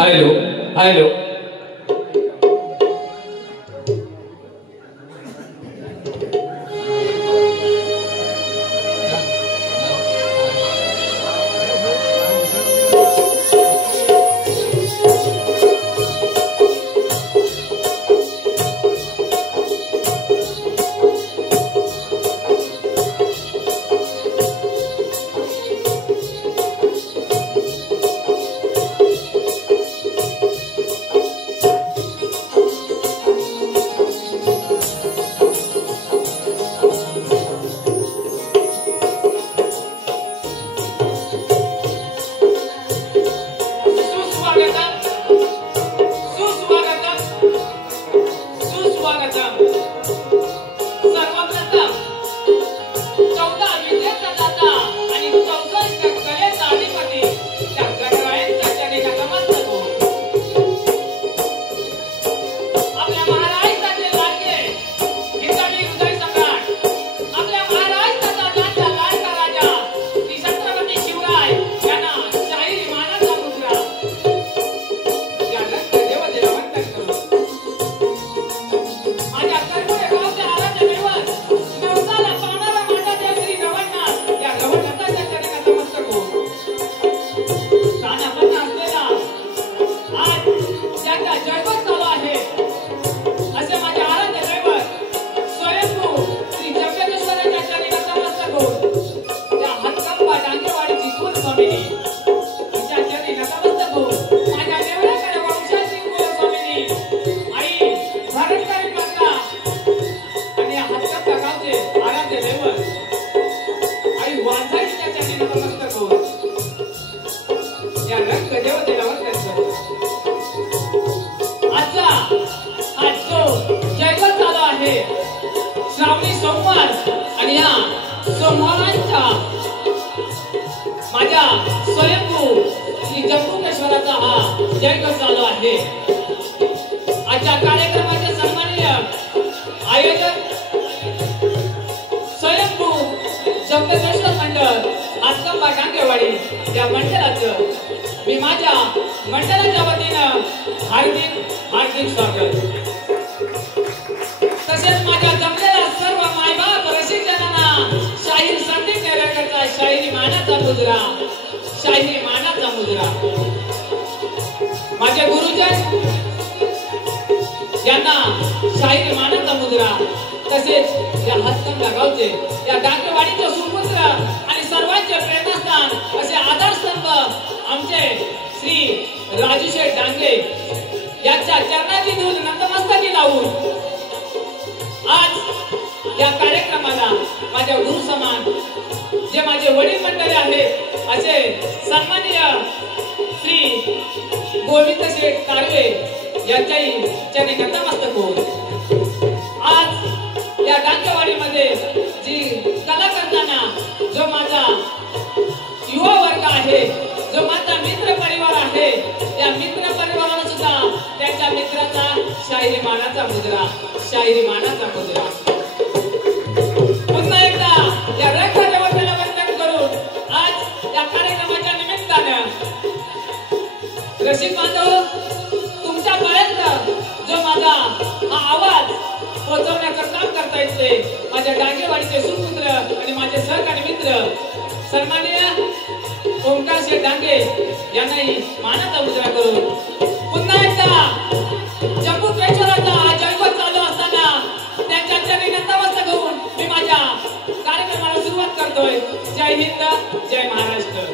Hello hello माझ्या स्वयंभू श्री जम्बुकेश्वराचा हा जयघोष चालू आहे। आजच्या कार्यक्रमाचे सन्माननीय आयोजक स्वयंभू जम्बुकेश्वर मंडळ हातकंबा डांगेवाडी या मंडळाचं मी माझ्या मंडळाच्या वतीनं हार्दिक हार्दिक स्वागत। तसेच माझ्या जमलेल्या सर्व मायबाप रसिकजनांना शाहीर संदीप नेरळकरचा शाहिरी मानाचा मुजरा, शाहिरी मानाचा मुजरा। माझे गुरुजन यांना शाहिरी मानाचा मुजरा, तसेच या हातकंबा गावचे या डांगेवाडीचे सुपुत्र आणि सर्वांचे प्रेरणास्थान असे आधारस्तंभ आमचे श्री राजूशेठ डांगे यांच्या चरणाची धूल नतमस्तकी लावून आज या कार्यक्रमाला माझ्या गुरु समान जे माझे वडील मंडळी आहेत असे सन्माननीय श्री गोविंद शेठ कारवे यांच्याही चरणी नतमस्तक होऊन आज या डांगेवाडीमध्ये जी कला करताना जो माझा युवा वर्ग आहे, जो माझा मित्र परिवार आहे, त्या मित्र परिवाराला सुद्धा त्यांच्या मित्राचा शाहिरी मानाचा मुजरा, शाहिरी मानाचा मुजरा। पुन्हा एकदा या रंगाच्या वतीने वंदन करून आज या कार्यक्रमाच्या निमित्तानं रसिक बांधव तुमच्यापर्यंत जो माझा हा आवाज पोहोचवण्याचं काम करता येते माझ्या डांगेवाडीचे सुपुत्र आणि माझे सहकारी मित्र सन्माननीय ओंकार शेठ डांगे यांनाही मानाचा मुजरा करून पुन्हा एकदा जम्बुकेश्वराचा हा जयघोष चालू असताना त्यांच्या चरणी नतमस्तक होऊन मी माझ्या कार्यक्रमाला सुरुवात करतोय। जय हिंद, जय महाराष्ट्र।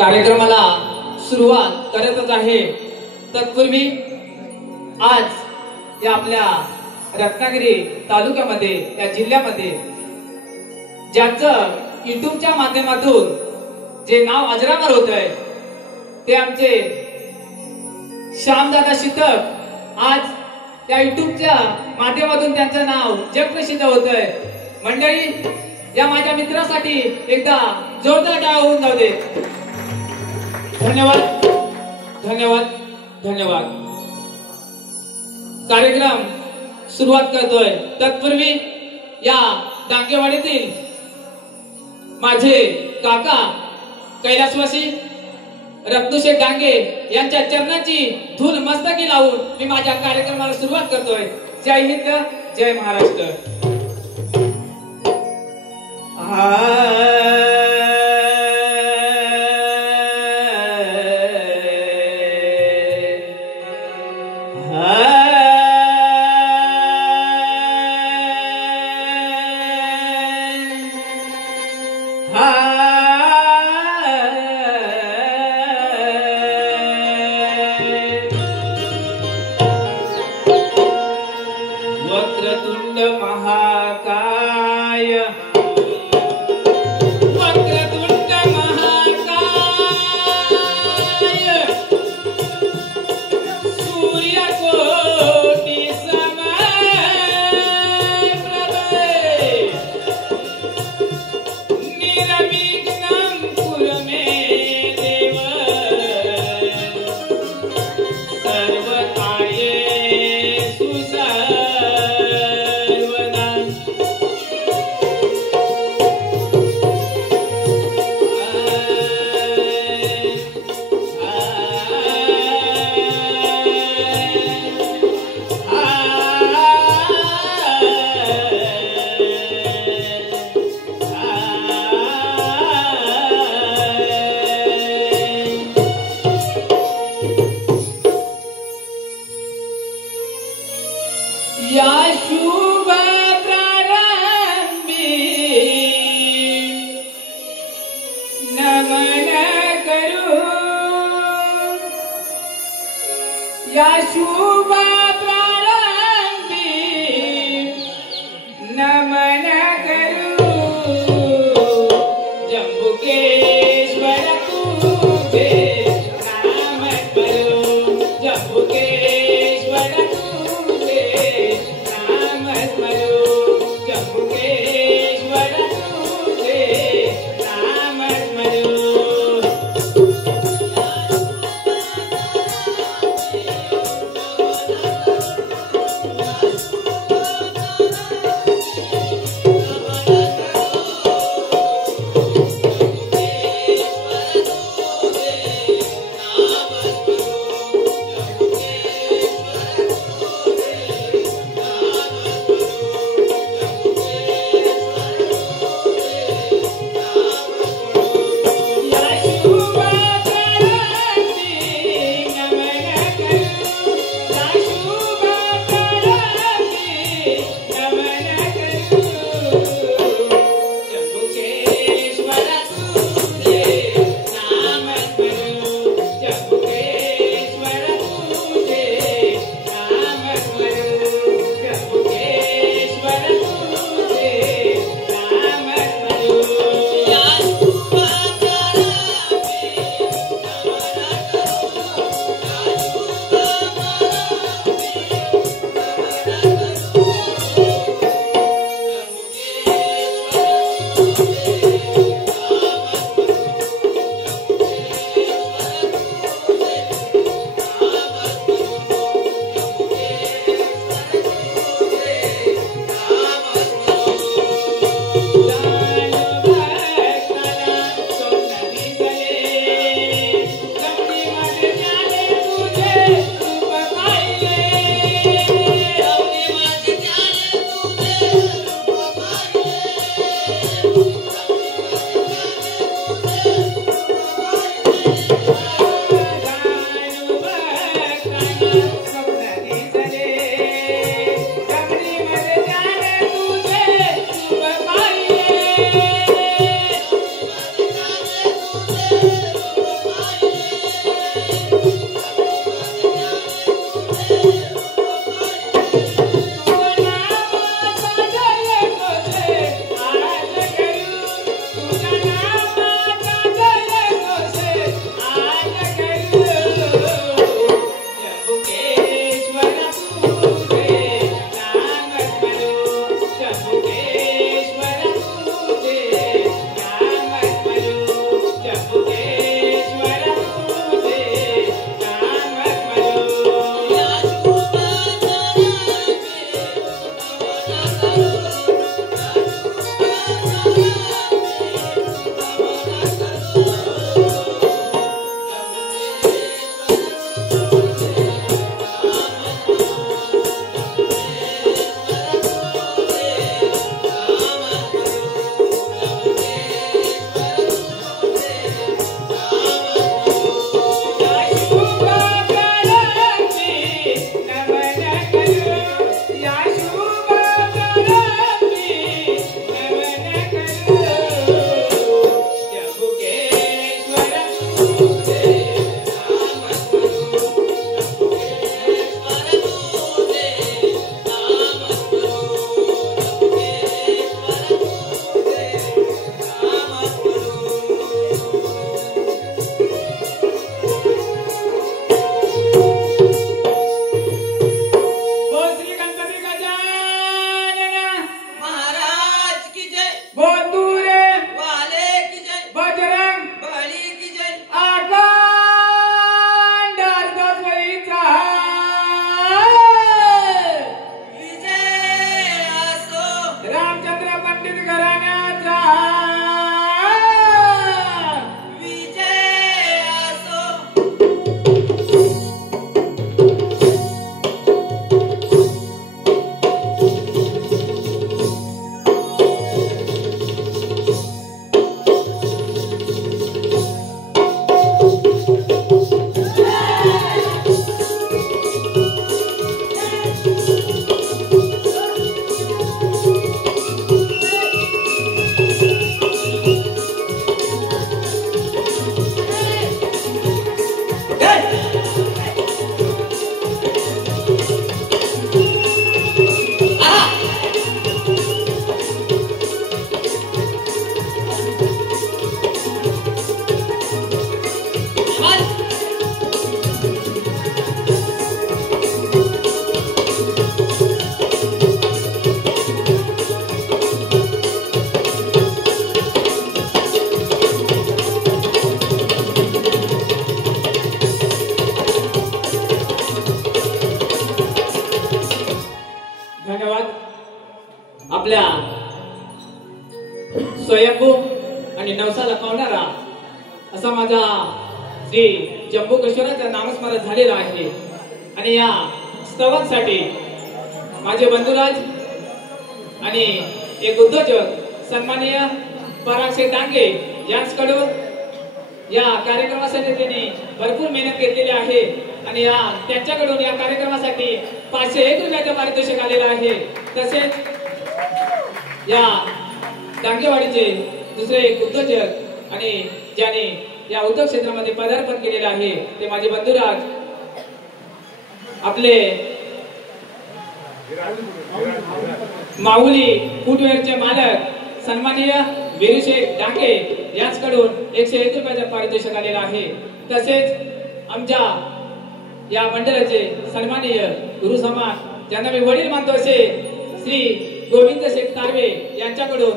कार्यक्रमाला सुरुवात करतच आहे. तत्पूर्वी आज या आपल्या रत्नागिरी तालुक्यामध्ये या जिल्ह्यामध्ये ज्यांचं युट्यूबच्या माध्यमातून जे नाव अजरामर होत आहे ते आमचे श्यामदादा शितक आज या युट्यूबच्या माध्यमातून त्यांचं नाव जगप्रसिद्ध होत आहे. मंडळी, या माझ्या मित्रासाठी एकदा जोरदार टाळ्या होऊन जाऊ दे. धन्यवाद धन्यवाद धन्यवाद. कार्यक्रम सुरुवात करतोय. तत्पूर्वी या डांगेवाडीतील माझे काका कैलासवासी रत्नुशेठ डांगे यांच्या चरणाची धूल मस्तकी लावून मी माझ्या कार्यक्रमाला सुरुवात करतोय. जय हिंद, जय महाराष्ट्र. वक्रतुंड महाकाय वक्रतुंड महाकाय सूर्यकोटि समप्रभे निर्विघ्नं कुरु मे देव सर्वकार्येषु या शुभ प्रारंभी नमन करू. या शुभ प्रारंभी नमन करू. जंबुकेश्वर तुझे नाम करू. जंबुकेश्वर तुझे नाम करू. जंबुकेश्वर तुझे नाम करू. असा माझा श्री जम्बू किशोराचा नामस्मरण झालेला आहे आणि या स्तवांसाठी माझे बंधुराज आणि एक उद्योजक सन्माननीय पराग डांगे यांच्याकडून या कार्यक्रमासाठी त्यांनी भरपूर मेहनत घेतलेली आहे आणि त्यांच्याकडून या कार्यक्रमासाठी 501 रुपयाचं पारितोषिक आलेलं आहे। तसेच या डांगेवाडीचे दुसरे एक उद्योजक आणि ज्याने या उद्योग क्षेत्रामध्ये पदार्पण केलेलं आहे ते माझे बंधुराज आपले माऊली फुटवेअरचे मालक सन्माननीय वीरशेठ डांगे यांच्याकडून 101 रुपयाचं पारितोषिक आलेलं आहे। तसेच आमच्या या मंडळाचे सन्माननीय गुरु समान ज्यांना मी वडील मानतो असे श्री गोविंद शेठ तारवे यांच्याकडून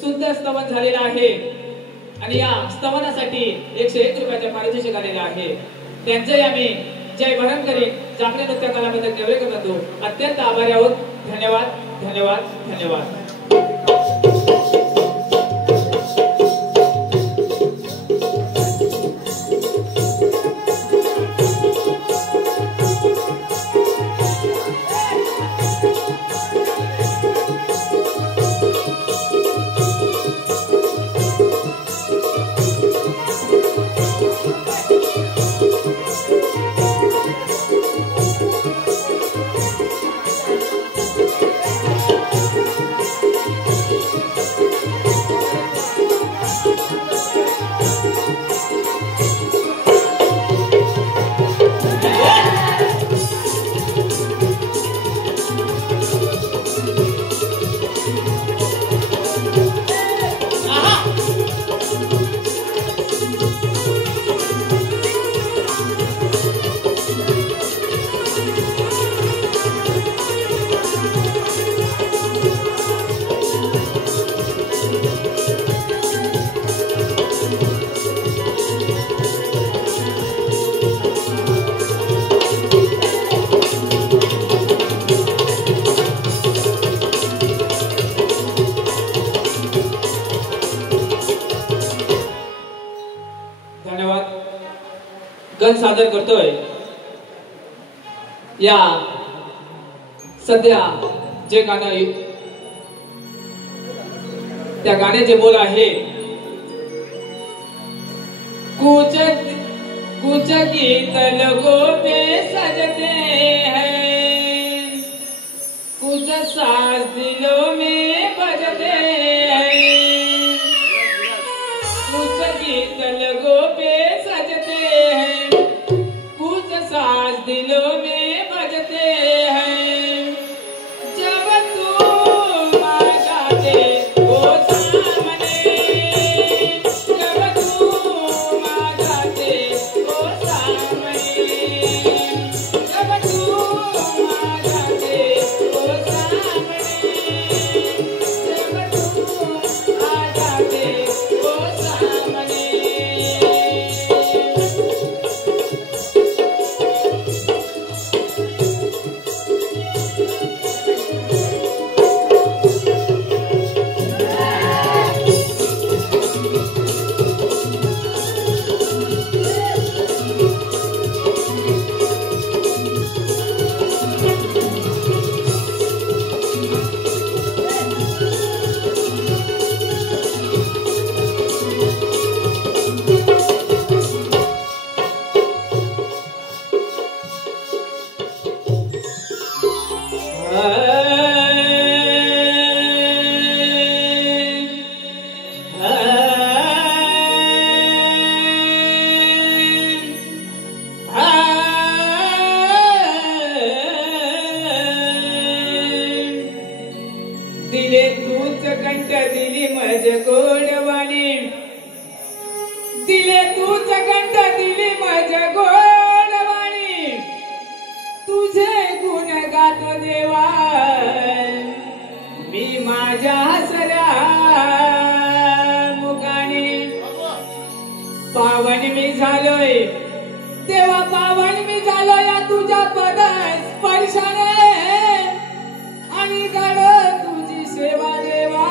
सुंदर स्तवन झालेलं आहे आणि या स्तवनासाठी 101 रुपयाचं पारितोषिक आलेलं आहे। त्यांचे आम्ही जय भरण करीन जापले नृत्य कलाबद्दल नेवरे करतो। अत्यंत आभारी आहोत। धन्यवाद धन्यवाद धन्यवाद। सादर करतोय या सध्या जे गाणं त्या गाण्याचे बोल आहे कुछ कुछ गीत लोगों पे सजते हैं कुछ साज दिलों में बजते हैं कुछ गीत लोगों पे सजते हैं साज दिलों में बजते हैं जब तुम आ जाते हो सामने जब तुम आ जाते हो सामने जब तुम आ जाते हो सामने जब तुम आ जाते हो सामने दिले तूच कंठ दिली मज गोडवाणी दिले तूच कंठ दिली मज गोडवाणी तुझे गुण गातो देवा मी माझ्या हसऱ्या मुखाने पावन मी झालोय देवा पावन मी झालोय या तुझ्या पद स्पर्शाने आणि गड तुझी सेवा देवा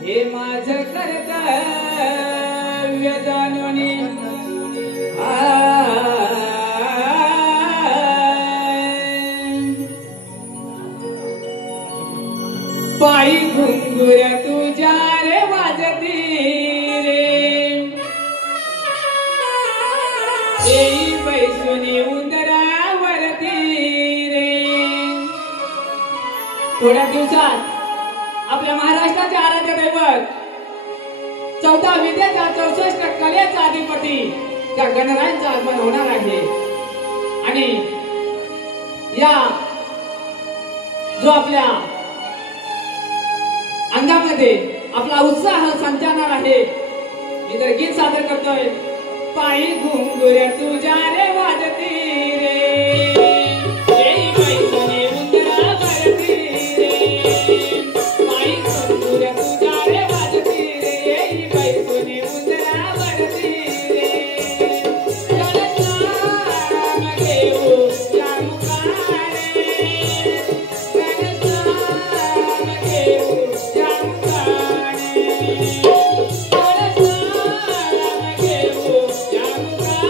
हे माझं कर्तव्य येई बैसुनी उंदरावरती रे. थोड्या दिवसात आपल्या महाराष्ट्राचे आराध्य दैवत 14 विद्याचा 64 कलेचा अधिपती त्या गणरायांचा आगमन होणार आहे. आणि या जो आपल्या अंगामध्ये आपला उत्साह संचारणार आहे. मी तर गीत सादर करतोय. पायी घुंगुर तुझ्या रे वाजती रे. येई बैसुनी उंदरावरती रे. पायी घुंगुर तुझ्या रे वाजती रे. येई बैसुनी उंदरावरती रे. घनश्याम देऊ या मुखारे. घनश्याम देऊ या मुखारे. घनश्याम देऊ या मुखारे.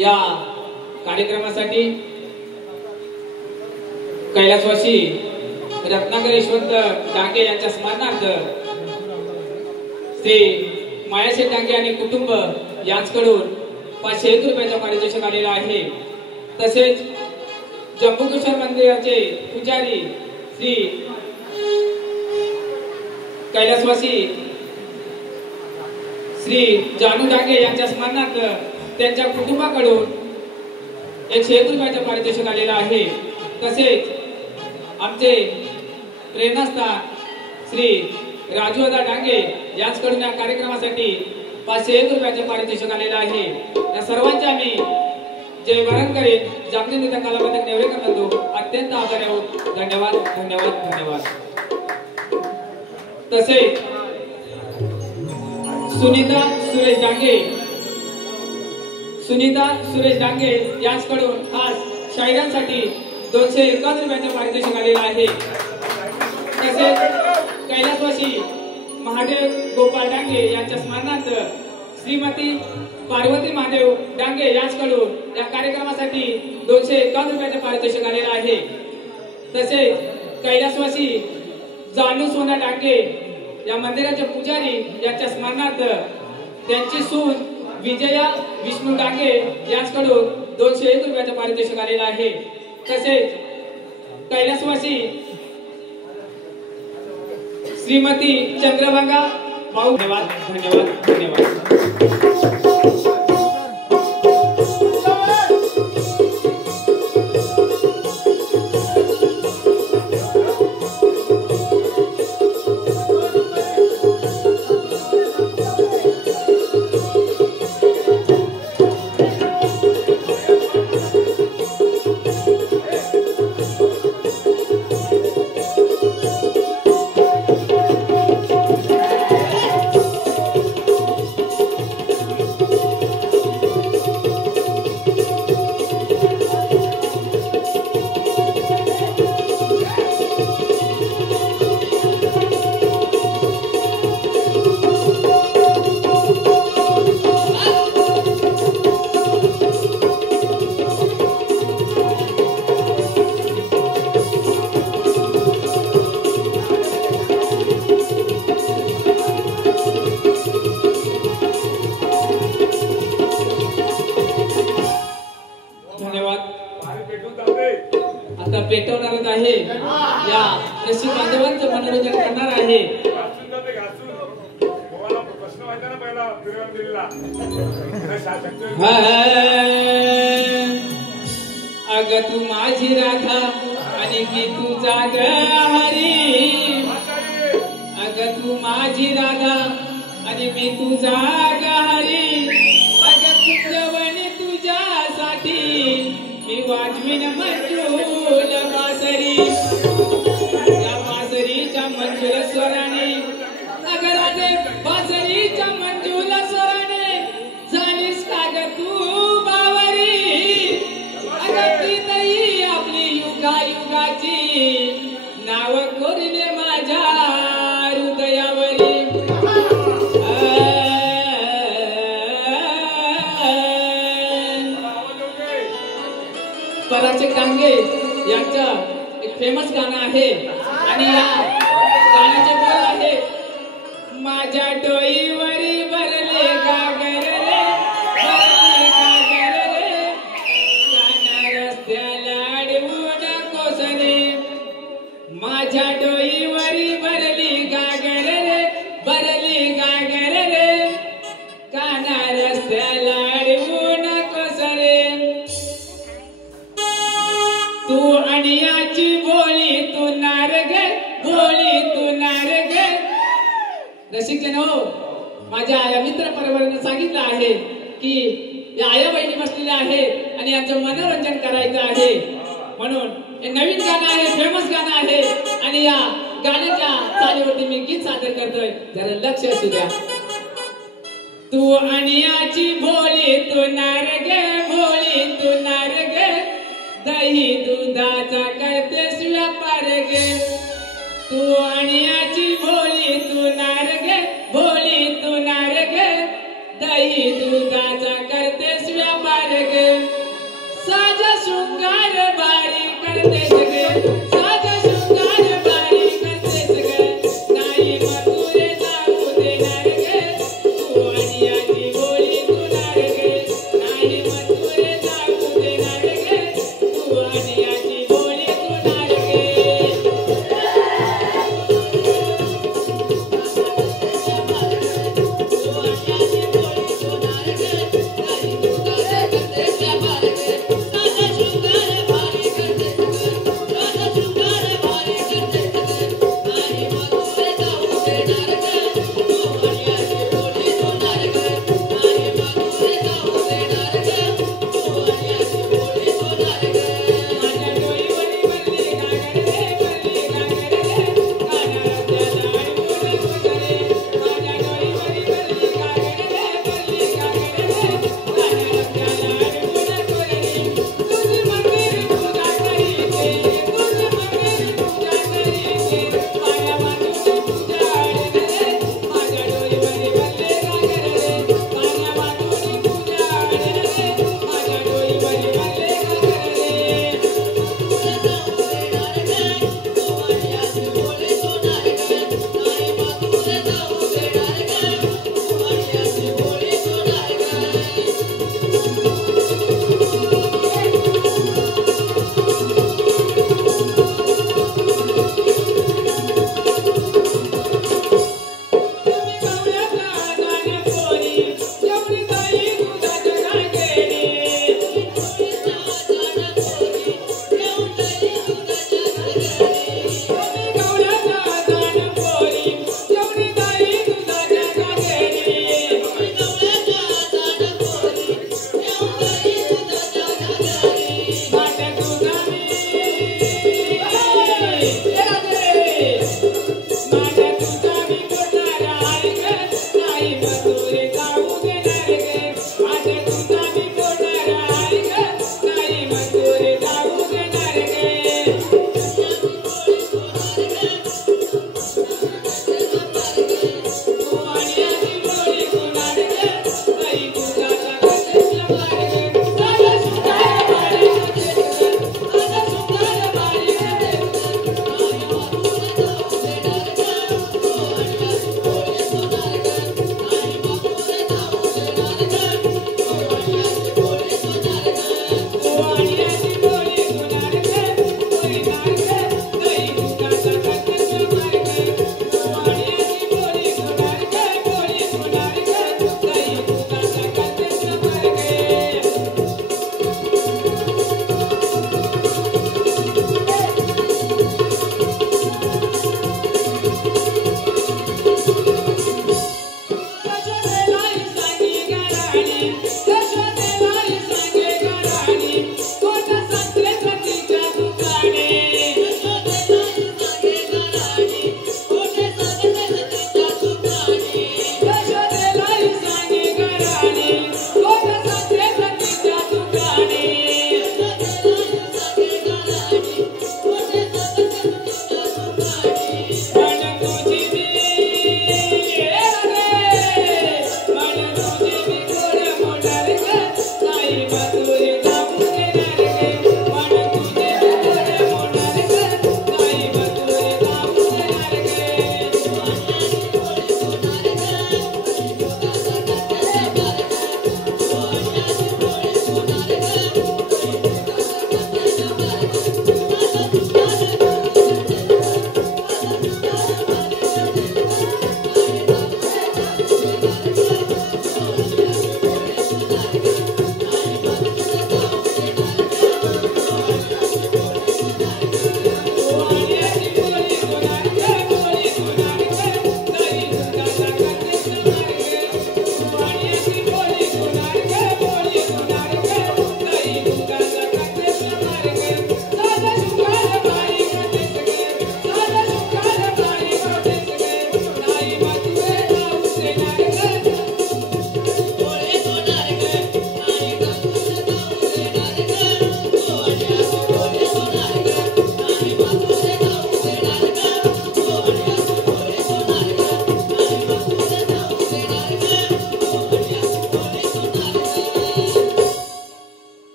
या कार्यक्रमासाठी कैलासवासी रत्नाकर यशवंत डांगे यांच्या स्मरणार्थ श्री मायाशेठ डांगे आणि कुटुंब यांच्याकडून 501 रुपयाचा पारितोषिक आलेला आहे। तसेच जंबुकेश्वर मंदिराचे पुजारी श्री कैलासवासी श्री जानू डांगे यांच्या स्मरणार्थ त्यांच्या कुटुंबाकडून 101 रुपयाचा पारितोषिक आलेला आहे। तसेच आमचे प्रेरणास्थान श्री राजूदा डांगे यांच्याकडून या कार्यक्रमासाठी 501 रुपयाचे पारितोषिक आलेलं आहे। या सर्वांचे आम्ही जय वरण करीत जागतिक नृत्य कलावंत नेवरेकर बंधू अत्यंत आभारी आहोत। धन्यवाद धन्यवाद धन्यवाद। तसेच सुनीता सुरेश डांगे यांच्याकडून खास शाहिरांसाठी 251 रुपयाचे पारितोषिक आलेलं आहे। तसेच कैलासवासी महादेव गोपाळ डांगे यांच्या स्मरणार्थ श्रीमती पार्वती महादेव डांगे यांच्याकडून या कार्यक्रमासाठी 251 रुपयाचे पारितोषिक आलेलं आहे। तसेच कैलासवासी जानू सोना डांगे या मंदिराचे पुजारी यांच्या स्मरणार्थ त्यांची सून विजया विष्णू डांगे यांच्याकडून 201 रुपयाचे पारितोषिक आलेलं आहे। तसेच कैलासवासी श्रीमती चंद्रभागा भाऊ धन्यवाद धन्यवाद धन्यवाद। आता पेटवणारच आहे। या रसिक बांधवांचं मनोरंजन करणार आहे। अग तू माझी राधा आणि मी तुझा हरी। अग तू माझी राधा आणि मी तुझा हरी। अग तुझवणी तुझ्यासाठी मी वाजवीन मंजूल बासरी। या बासरीच्या मंजूल स्वराने अग राजे बासरीच्या मंजूल स्वराने झालीस का ग तू बावरी। अग प्रीतही आपली युगायुगाची नाव कोरले माझ्या हृदयावरी। पराशर डांगे यांचं एक फेमस गाणं आहे आणि या गाण्याचे बोल आहे। माझ्या डोईवरी भरले गागर रे भरले गागर रे काना रस्त्याला अडवून कोसरे। माझ्या डोईवरी भरली गागर रे भरली गागर रे काना रस्त्याला अडवून कोसरे। तू अणियाची भोळी तू नारग भोळी तू नारग। रसिकजन हो, माझ्या या मित्र परिवाराने सांगितलं आहे की या आया बहिणी बसलेल्या आहेत आणि यांचं मनोरंजन करायचं आहे। म्हणून हे नवीन गाणं आहे, फेमस गाणं आहे आणि या गाण्याच्या चालीवरती मी गीत सादर करतोय, जरा लक्ष असू द्या। तू अणियाची भोळी तू नारग भोळी तू नारग दही दुधाचा करतेस व्यापार गे। तू अणियाची भोळी तू नारग भोळी तू नारग दही दुधाचा करतेस व्यापार गे। Thank you.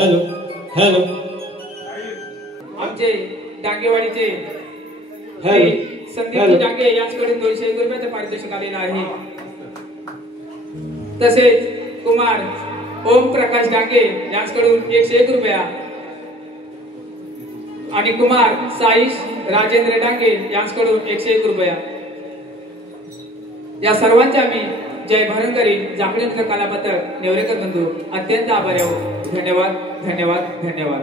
हॅलो हॅलो आमचे डांगेवाडीचे हॅलो संदीप डांगे यांच्याकडून 201 रुपयाचं पारितोषिक आलेलं आहे. तसेच कुमार ओम प्रकाश डांगे यांच्याकडून 101 रुपया आणि कुमार साईश राजेंद्र डांगे यांच्याकडून 101 रुपया. या सर्वांच्या मी जय भरंकरी जांभळी कलापत्र नेवरेकर बंधू अत्यंत आभारी आहोत. धन्यवाद धन्यवाद धन्यवाद.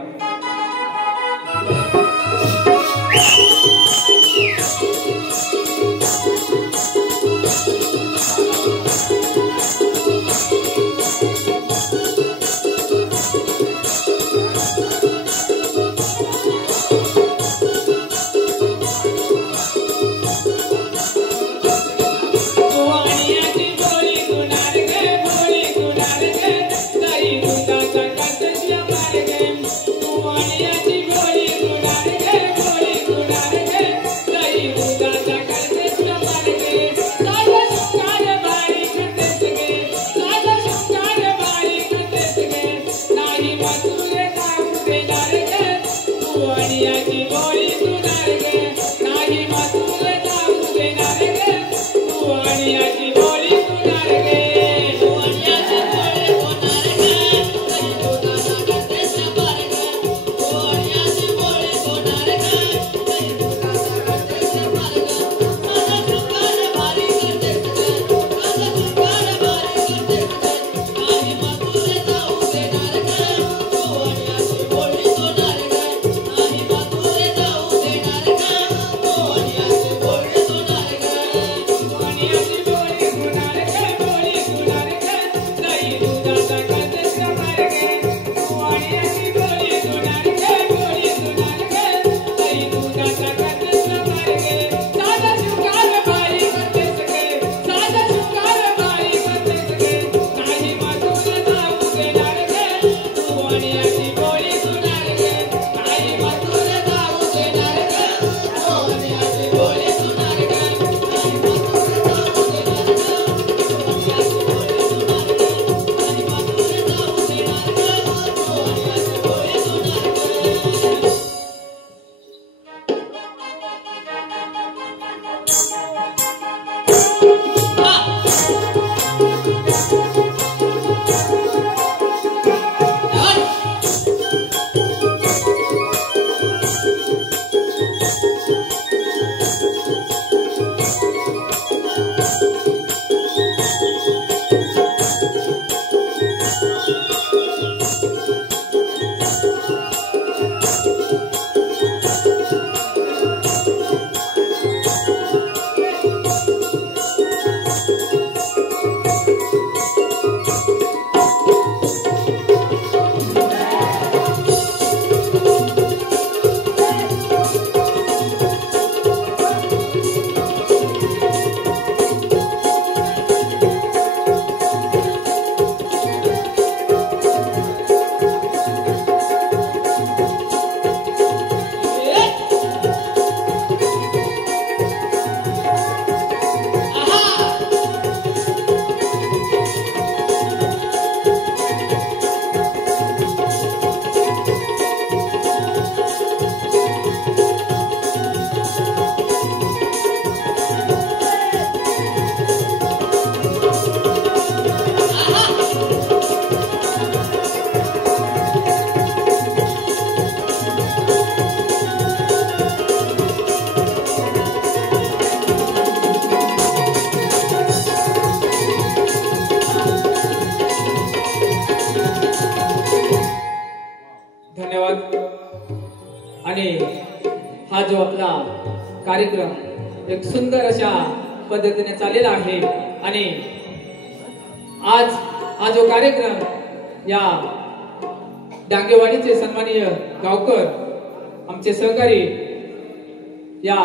हा जो आपला कार्यक्रम एक सुंदर अशा पद्धतीने चाललेला आहे आणि आज हा जो कार्यक्रम या डांगेवाडीचे सन्माननीय गावकर आमचे सहकारी या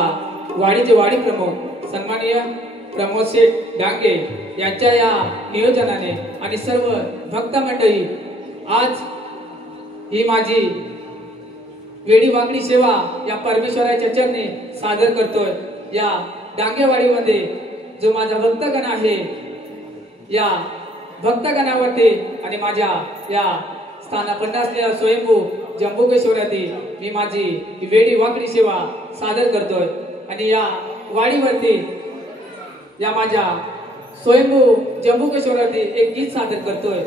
वाडीचे वाडी प्रमुख सन्माननीय प्रमोद शेठ डांगे यांच्या या नियोजनाने आणि सर्व भक्त मंडळी आज ही माझी वेडी वाकडी सेवा या परमेश्वराच्या चरणी सादर करतोय। या डांगेवाडीमध्ये जो माझा भक्तगण आहे या भक्तगणावरती आणि माझ्या या स्थानापन्न असलेला स्वयंभू जंबुकेश्वराती मी माझी वेडी वाकडी सेवा सादर करतोय आणि या वाडीवरती या माझ्या स्वयंभू जंबुकेश्वराती एक गीत सादर करतोय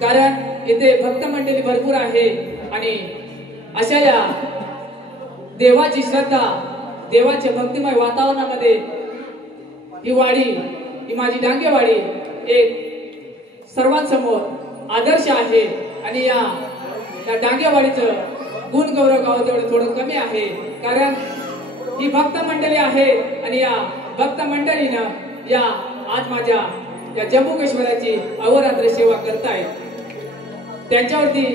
कारण इथे भक्त मंडळी भरपूर आहे आणि अशा या देवाची श्रद्धा देवाच्या भक्तिमय वातावरणामध्ये ही वाडी ही माझी डांगेवाडी एक सर्वांसमोर आदर्श आहे आणि या डांगेवाडीचं गुण गौरव गाव तेवढं थोडं कमी आहे कारण ही भक्त मंडळी आहे आणि या भक्त मंडळीनं या आज माझ्या या जंबुकेश्वराची अहोरात्र सेवा करतायत त्यांच्यावरती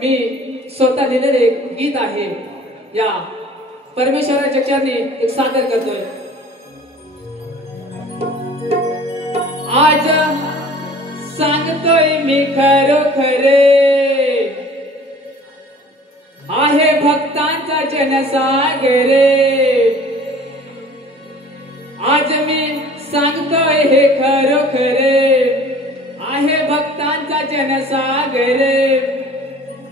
मी स्वतः लिहिलेले एक गीत आहे या परमेश्वराच्या चरणी एक सादर करतोय आज सांगतोय मी खरोखरे आहे भक्तांचा जनसागरे आज मी सांगतोय हे खरोखरे आहे भक्तांचा जनसागरे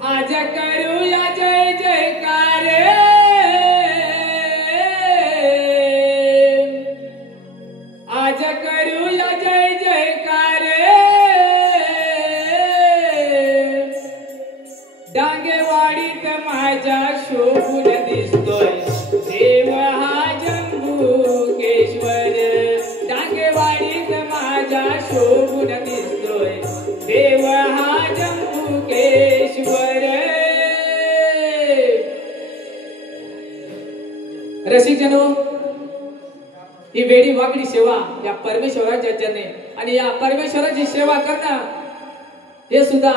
आज करूया जय जयकार आज करूया जय जयकार डांगेवाडीत माझ्या शोभून दिसतोय देव हा जंबुकेश्वर डांगेवाडीत माझ्या शोभून दिसतोय देव हा जंबुकेश्वर रसिकजनो ही वेडी वाकडी सेवा या परमेश्वराच्या चरणी आणि या परमेश्वराची सेवा करणं हे सुद्धा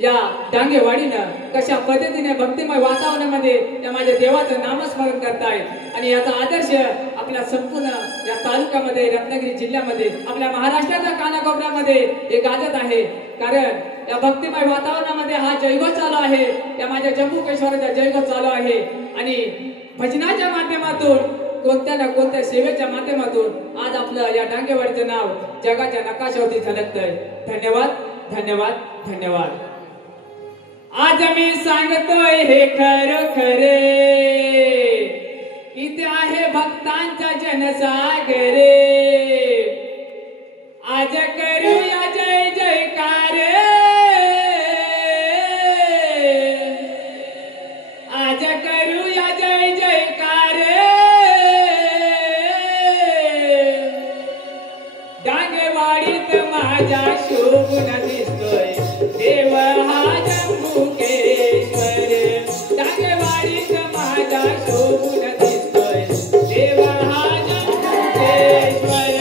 या डांगेवाडीनं कशा पद्धतीने भक्तिमय वातावरणामध्ये या माझ्या देवाचं नामस्मरण करतायत आणि याचा आदर्श आपल्या संपूर्ण या तालुक्यामध्ये रत्नागिरी जिल्ह्यामध्ये आपल्या महाराष्ट्राच्या कानाकोपऱ्यामध्ये हे गाजत आहे कारण या भक्तिमय वातावरणामध्ये हा जयघोष चालू आहे या माझ्या जंबुकेश्वराचा जयघोष चालू आहे आणि भजनाच्या माध्यमातून कोणत्या ना कोणत्या सेवेच्या माध्यमातून आज आपलं या डांगेवाडीचं नाव जगाच्या नकाशावरती झलकतंय धन्यवाद धन्यवाद धन्यवाद आज मी सांगतोय हे खरोखरे इथे आहे भक्तांचा जनसागरे आज करूया जय जयकार आज करूया जय जयकार डांगेवाडीत माझ्या शोभून दिसतोय देव हा जंबुकेश्वर डांगेवाडीत माझ्या शोभून दिसतोय देव हा जंबुकेश्वर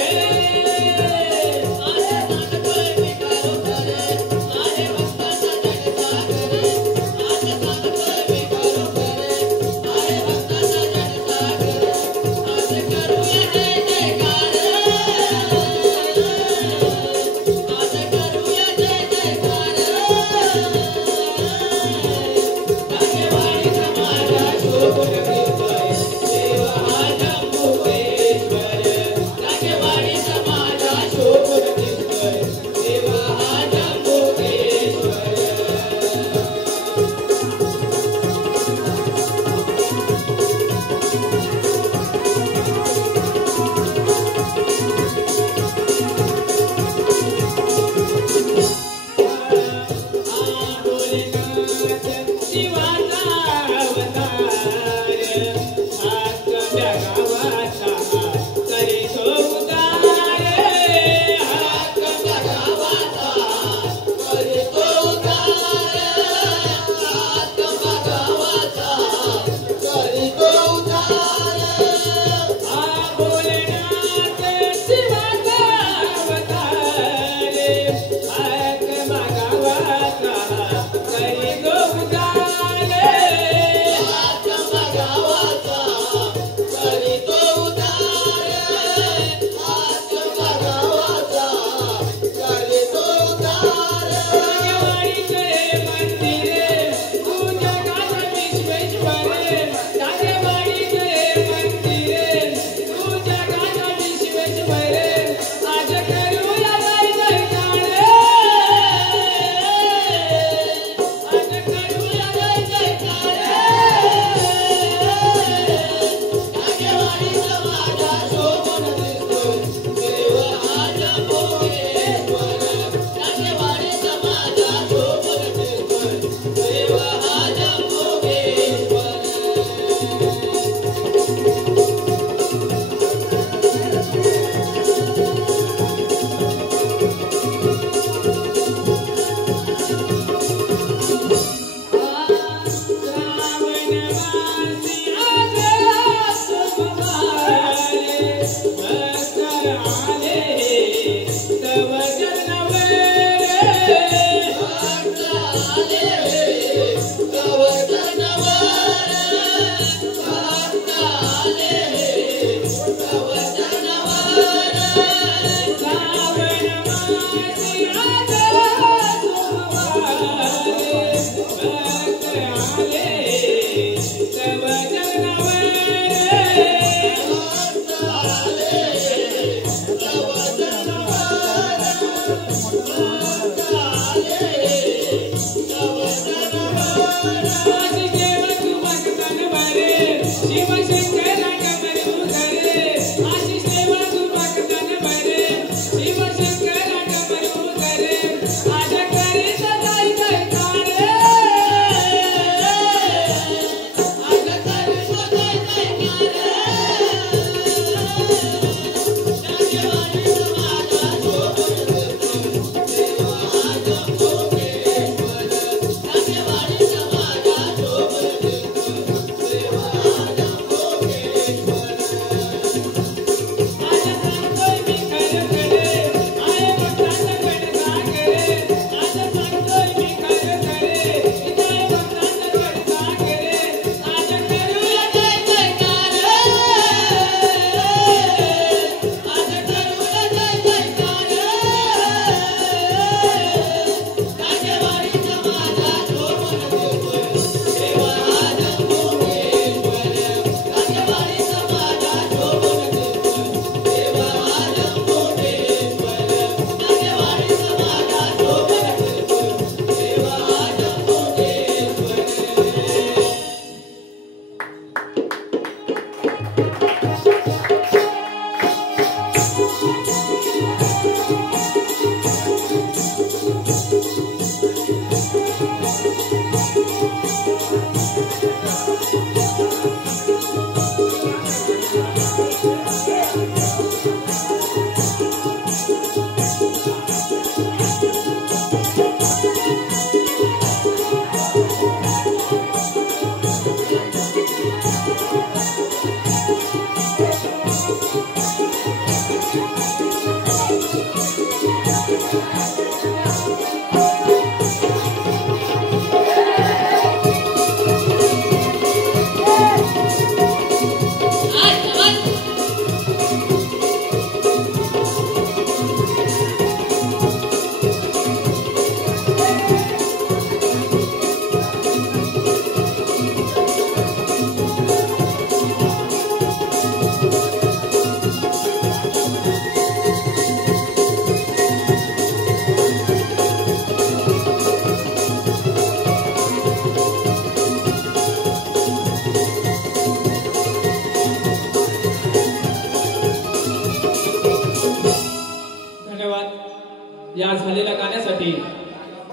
या झालेल्या गाण्यासाठी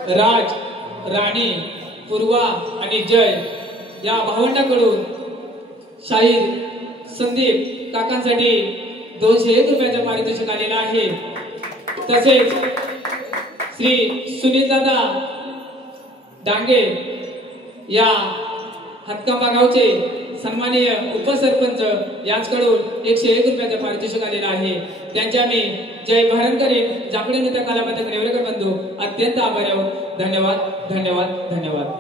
राज, राणी, पूर्वा आणि जय या भावंडाकडून शाहीर संदीप काकांसाठी 201 रुपयाचं पारितोषिक आलेलं आहे. तसेच श्री सुनील दादा डांगे या हातकांबा गावचे सन्माननीय उपसरपंच यांच्याकडून 101 रुपयाचं पारितोषिक आलेलं आहे. त्यांच्या मी जय भरणकरी जापडे नृत्य कलापथक नेवरेकर बंधू अत्यंत आभारी आहोत. धन्यवाद धन्यवाद धन्यवाद.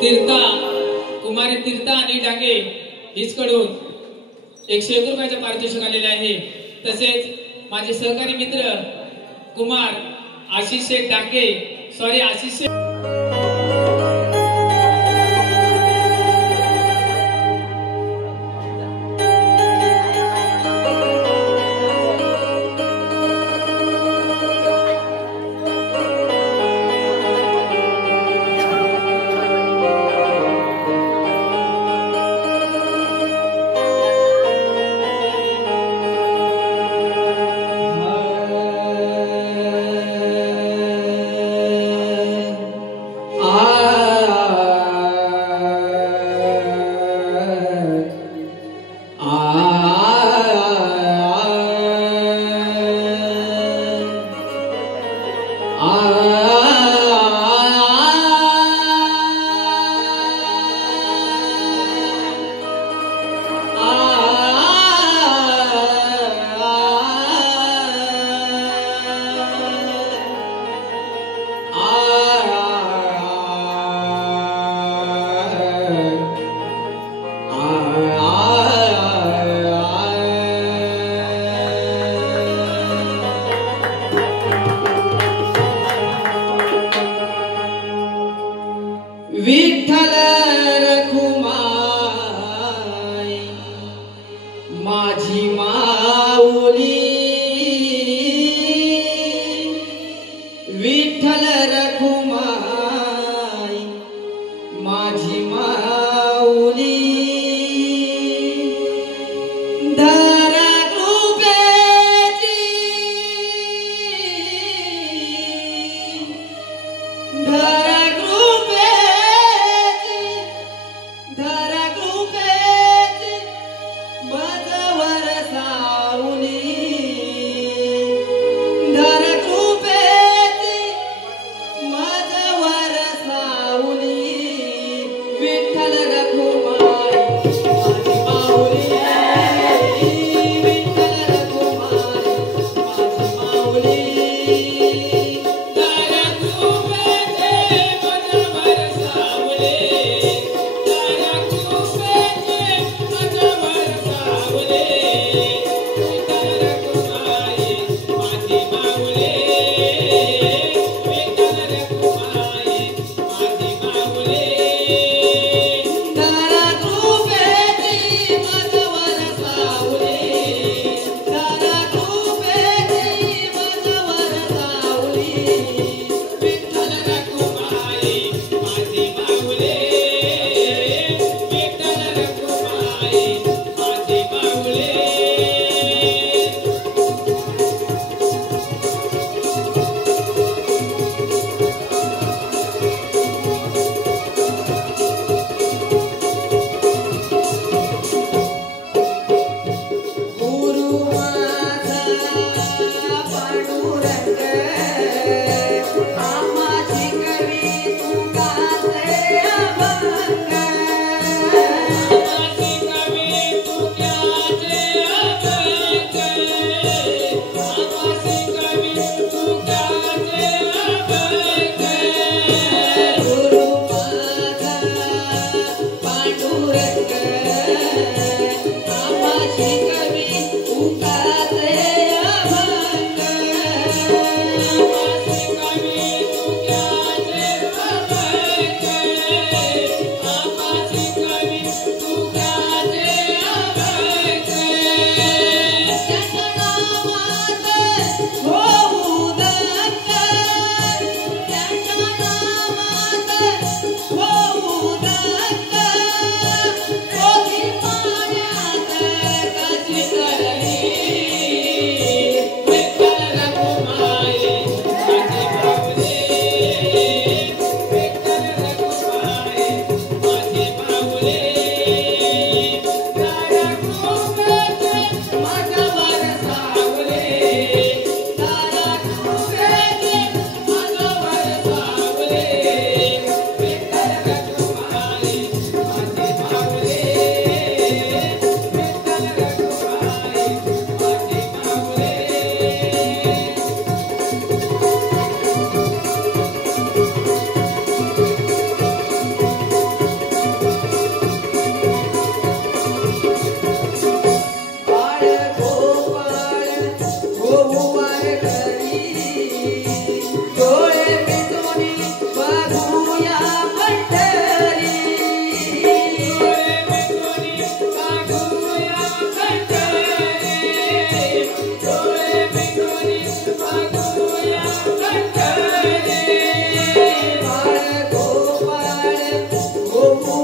तीर्था कुमारी तीर्था आणि डांगे हिचकडून 101 रुपयाचं पारितोषिक आलेले आहे. तसेच माझे सहकारी मित्र कुमार आशिष शेठ डांगे आशिष शेठ विठ्ठल रखुमाई माझी माऊली विठ्ठल रखुमाई माझी माऊली धरा कृपेची धरा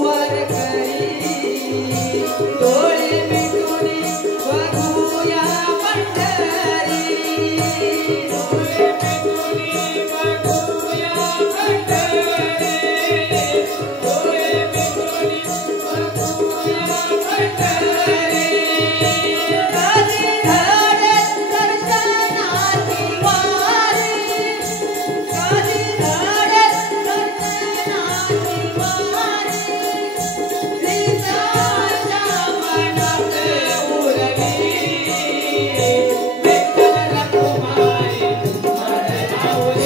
वारकरी डोळे मिटून बघूया पंढरी डोळे मिटून बघूया पंढरी डोळे मिटून बघूया पंढरी कधी घडेल दर्शनाची वारी कधी घडेल दर्शनाची वारी श्रीजाच्या मनात उरली विठ्ठल रखुमाई माझे माऊली विठ्ठल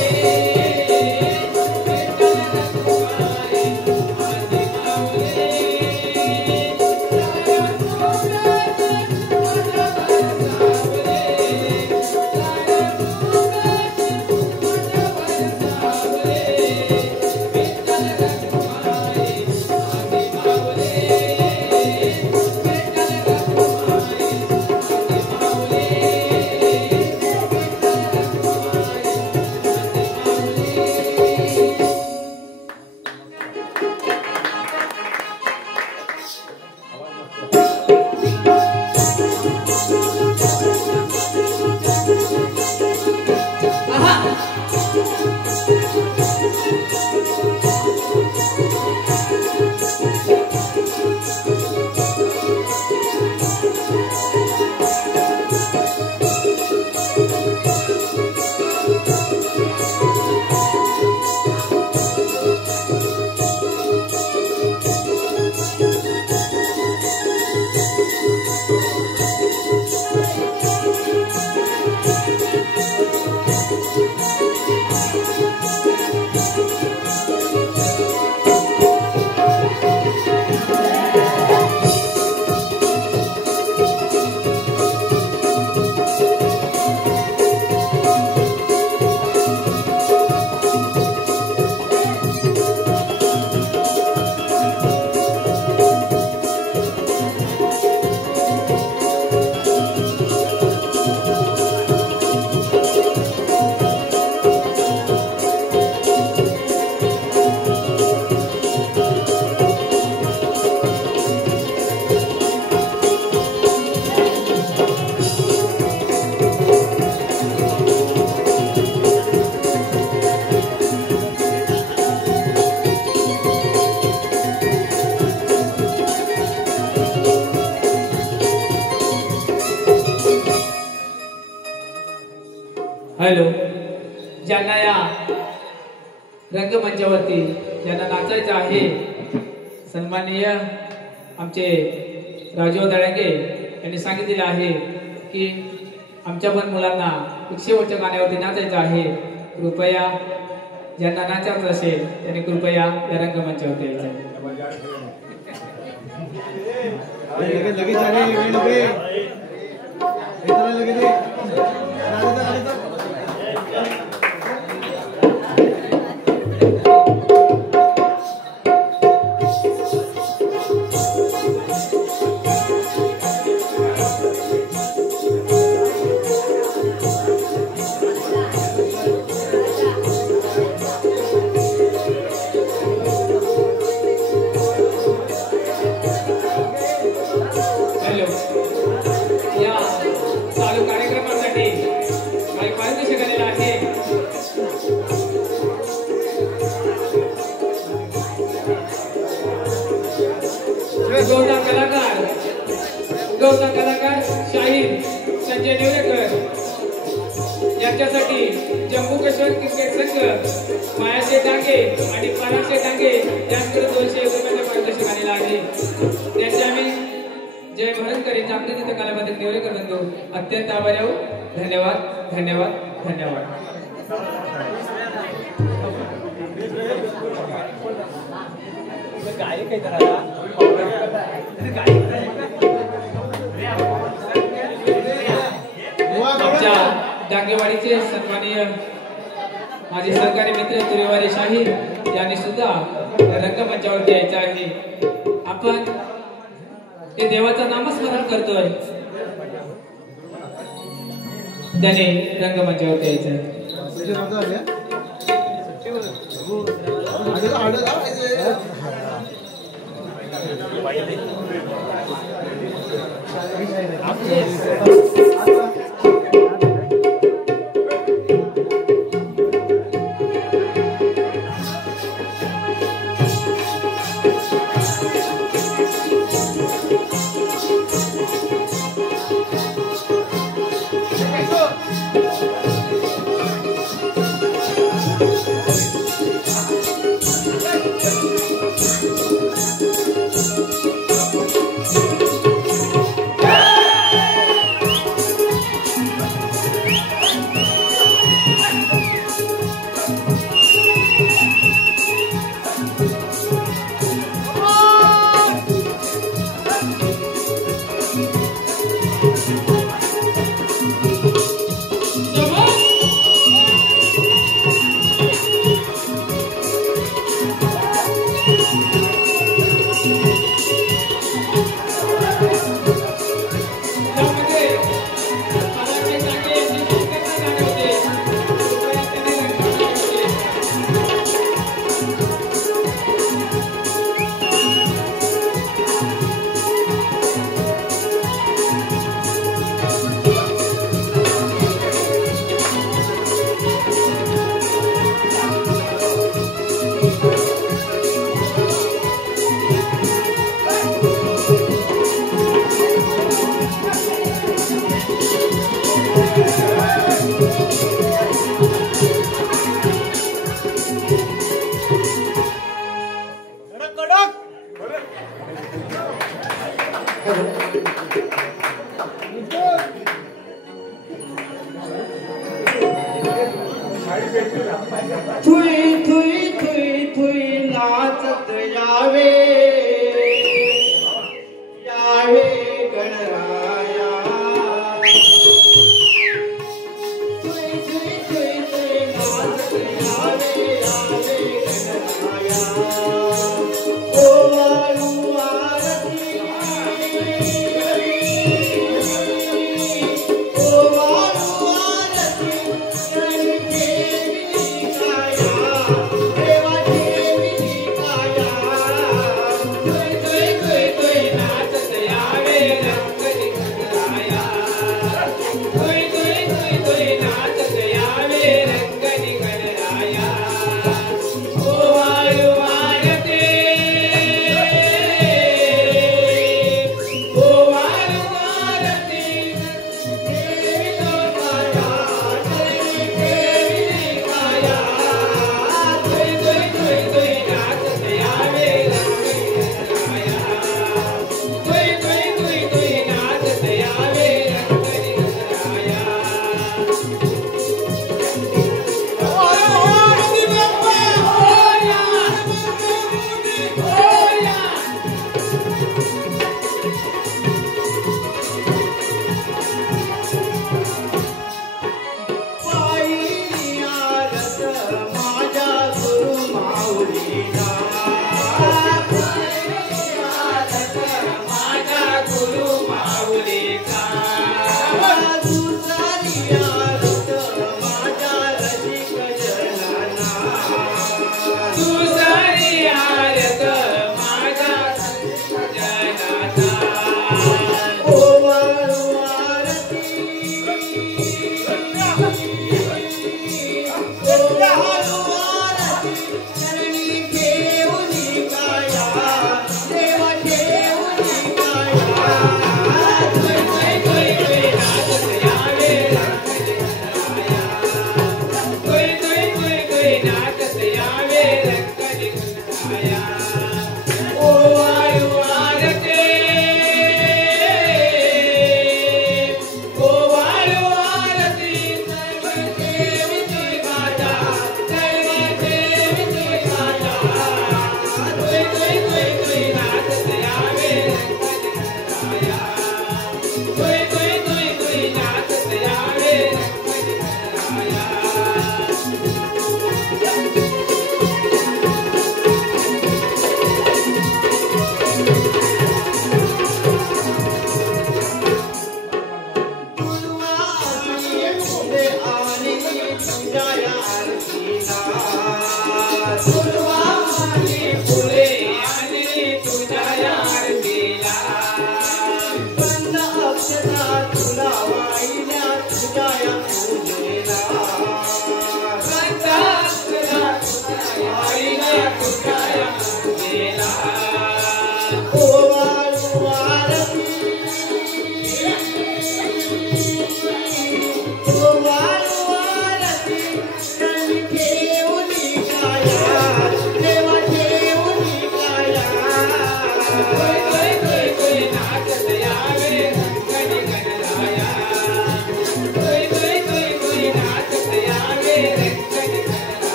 रखुमाई माझे माऊली हॅलो, ज्यांना या रंगमंचावरती ज्यांना नाचायचं आहे, सन्माननीय आमचे राजू दळंगे यांनी सांगितलेलं आहे की आमच्या पण मुलांना शेवटच्या गाण्यावरती नाचायचं आहे. कृपया ज्यांना नाचायचं असेल त्यांनी कृपया या रंगमंचावरती यायचं. कलाकार शाहीर संजय नेवरेकर यांच्यासाठी जम्मू काश्मीर क्रिकेट संघ मायाचे डांगे आणि परागचे डांगे यांकडे 200 रुपयाचा पारितोषिक आलेला आहे. त्यांचे आम्ही जय भरणकर यांच्या आपले तिथे कलाबद्दल नेवरेकर बंधू अत्यंत आभारी आहोत. धन्यवाद धन्यवाद धन्यवाद. आमच्या डांगेवाडीचे सन्माननीय माझे सहकारी मित्र तुरेवारी शाहीर यांनी सुद्धा रंगमंचावरती यायचं आहे. आपण ते देवाचं नामस्मरण करतोय, त्याने रंगमंचावरती यायचं आहे. थुई थुई थुई थुई नाचत यावे यावे Ganaraya Thuy Thuy Thuy Thuy नाचत यावे यावे गणराया ओ वाळू आरती ओ वाळू आरती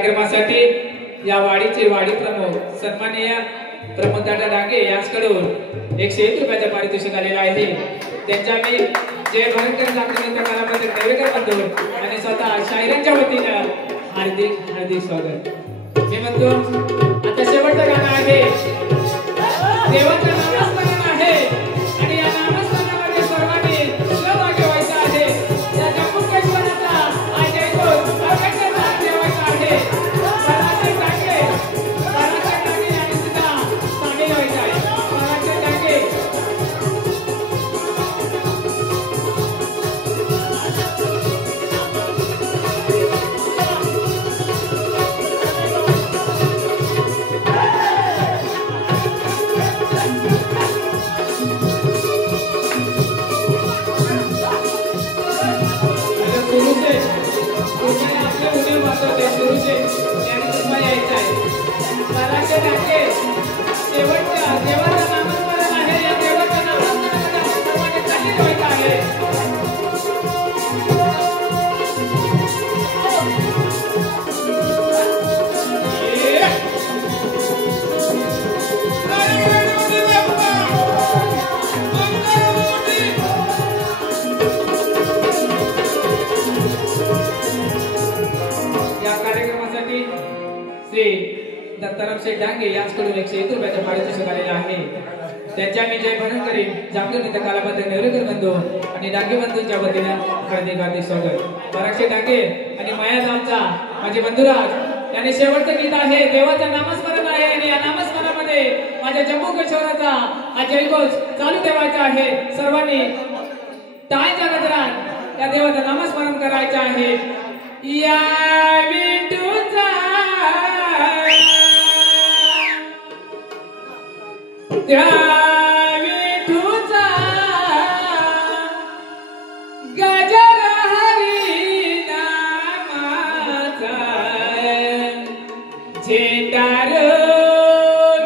कार्यक्रमासाठी या वाडीचे वाडी प्रमुख सन्माननीय प्रमोददादा डांगे यांच्याकडून 101 रुपयाचं पारितोषिक आलेलं आहे. त्यांच्या मी जय भयंकर जागृत कलापती देवेकर बंधू आणि स्वतः शाहिरांच्या वतीनं हार्दिक हार्दिक स्वागत. मी म्हणतो आता शेवटचं गाणं आहे देवाचं नामस्मरण आहे आणि या नामस्मरणामध्ये सर्वांनी सहभागी व्हायचं आहे. या जम्मूकेश्वराचा हा जयघोष अखंड नाद ठेवायचा आहे. पराचे टाके आणि सुद्धा सामील व्हायचं आहे. पराचे टाके डांगे यांच्याकडून 101 रुपयाचं पारितोषिक आलेलं आहे. त्यांच्या मी जय भरण करीन जागृत नेते कलापती नेवरेकर बंधू आणि डांगे बंधूंच्या वतीनं हार्दिक हार्दिक स्वागत. पराक्षे डांगे आणि मयाज आमचा माझे बंधुराज यांनी शेवटचं गीत आहे देवाचं नामस्मरण आहे आणि या नामस्मरणामध्ये माझ्या जम्मू काश्मीरचा हा जयघोष चालू ठेवायचा आहे. सर्वांनी टाळ्यांच्या गजरात त्या देवाचं नामस्मरण करायचं आहे. या विठूचा त्या विठूचा गजर हरी नामाचा झेंडार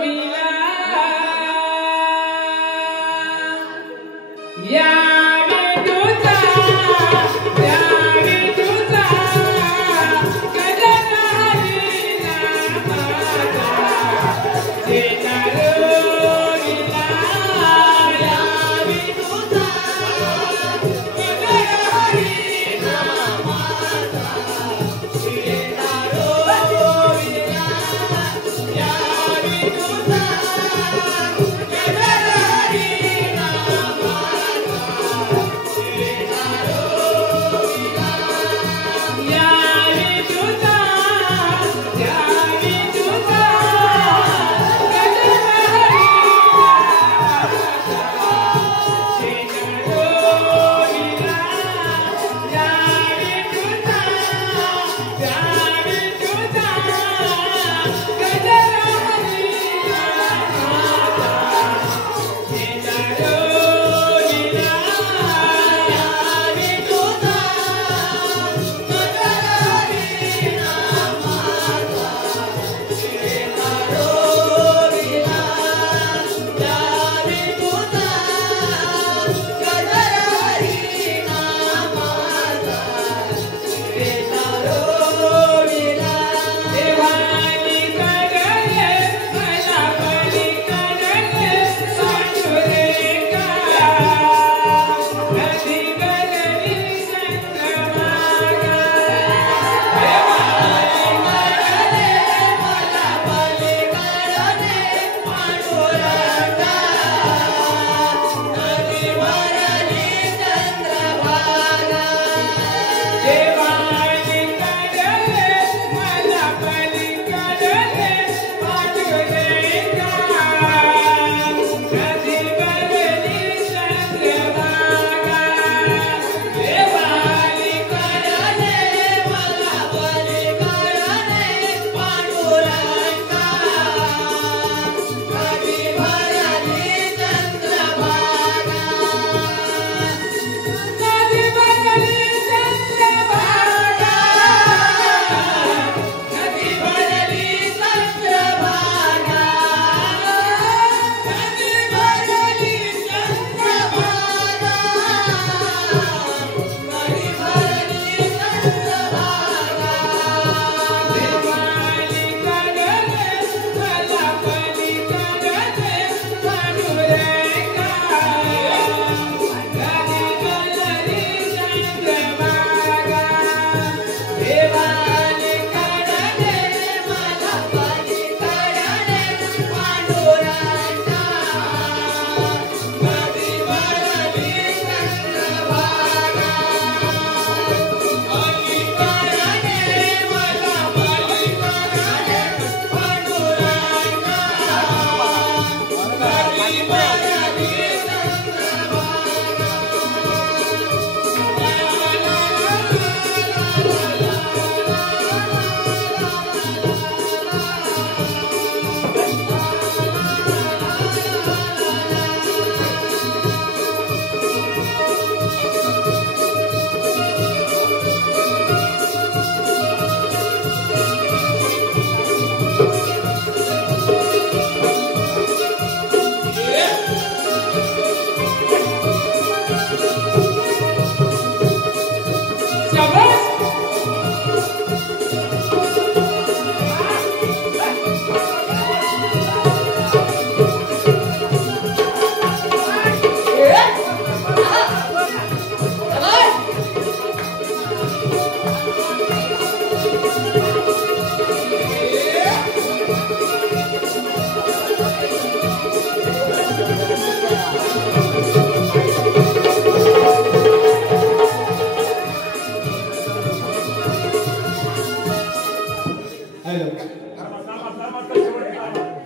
विला या विठूचा त्या विठूचा गजर हरी नामाचा झेंडार Yeah.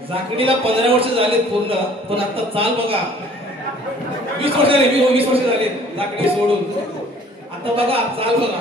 झाकणीला 15 वर्ष झाले पूर्ण, पण आता चाल बघा 20 वर्ष झाली, 20 वर्ष झाले झाकणी सोडून. आता बघा चाल बघा.